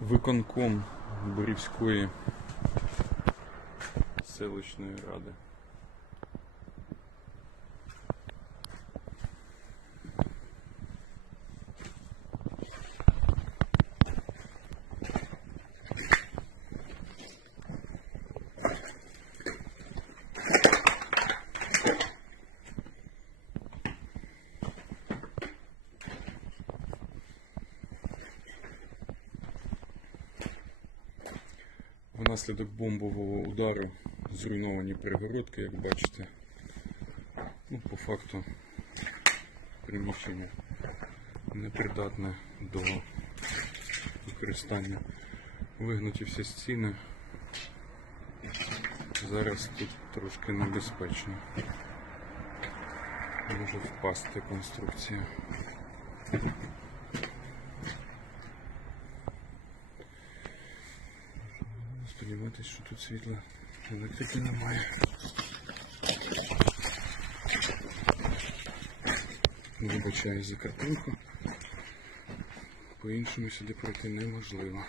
виконком Борівської селищної ради. Внаслідок бомбового удару зруйновані перегородки, як бачите. Ну, по факту приміщення непридатне до використання. Вигнуті всі стіни. Зараз тут трошки небезпечно. Може впасти конструкція. Сподіватися, що тут світла електрики немає. Вибачаю за картинку. По-іншому сюди пройти неможливо.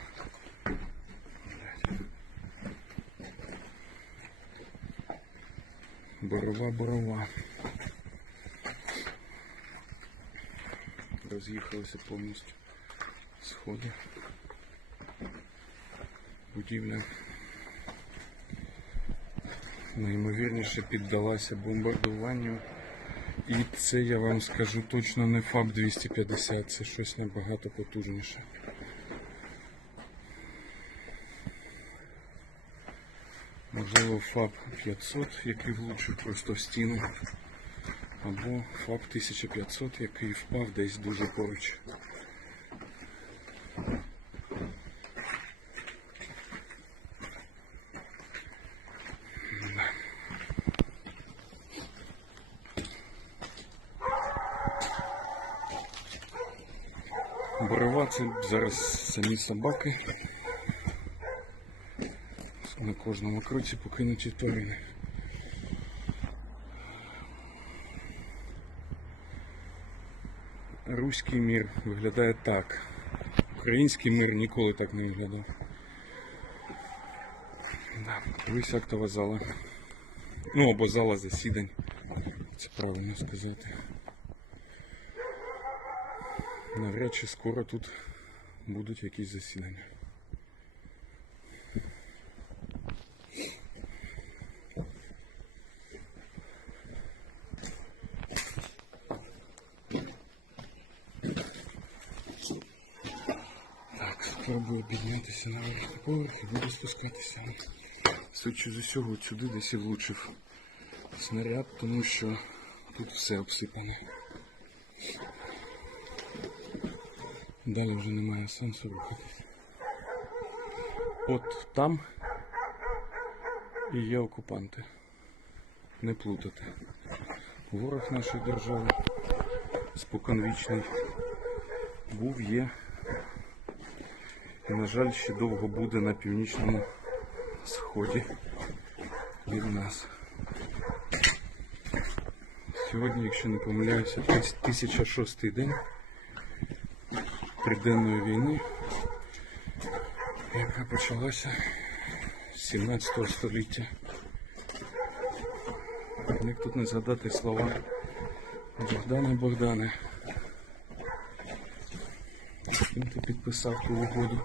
Борова, борова. Роз'їхалися повністю сходи. Будівля найімовірніше піддалася бомбардуванню. І це я вам скажу точно не ФАБ 250, це щось набагато потужніше. Можливо, ФАБ 500, який влучив просто в стіну, або ФАБ 1500, який впав десь дуже поруч. Борова зараз самі собаки. На кожному кроці покинуті тварини. Руський мір виглядає так. Український мир ніколи так не виглядав. Да. Ось актова зала. Ну або зала засідань. Це правильно сказати. Навряд чи скоро тут будуть якісь засідання. Так, спробую піднятися на верхній поверх і буду спускатися. Судячи з усього, сюди десь і влучив снаряд, тому що тут все обсипане. Далі вже немає сенсу рухатись. От там і є окупанти. Не плутати. Ворог нашої держави споконвічний був, є. І, на жаль, ще довго буде на північному сході від нас. Сьогодні, якщо не помиляюся, 1006 день триденної війни, яка почалася з 17 століття. Як тут не згадати слова Богдана Богдане. Ким ти підписав ту угоду